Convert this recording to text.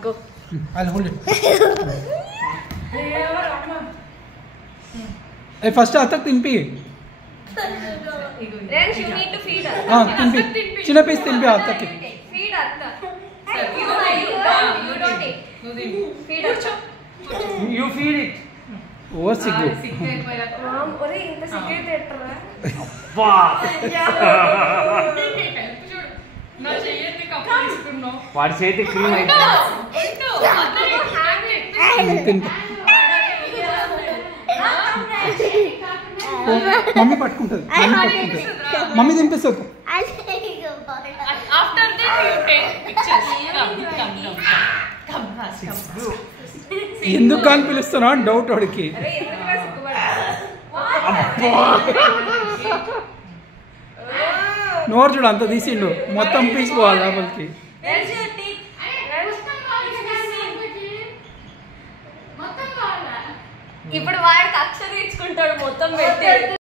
Go. I'll hold it. Hey, first atak timpi. Then you need to feed her. Timpi. China piece timpi atak. Feed her. You don't eat. Feed her. You feed it. Over siggu. Mom, ore inta secret ettara. నా చెయ్యని cup తీసుకున్నావు వాడి చేతి cream అయితే mummy పట్టుకుంటది mummy తినిపిస్తుంది after that you take pictures come ఎందుకు కాని పిలుస్తున్నా డౌట్ వాడికి నోరు చూడు అంత తీసిండు మొత్తం పీసుకోవాలి లోపలికి ఇప్పుడు వాడికి అక్షర ఇచ్చుకుంటాడు మొత్తం పెట్టి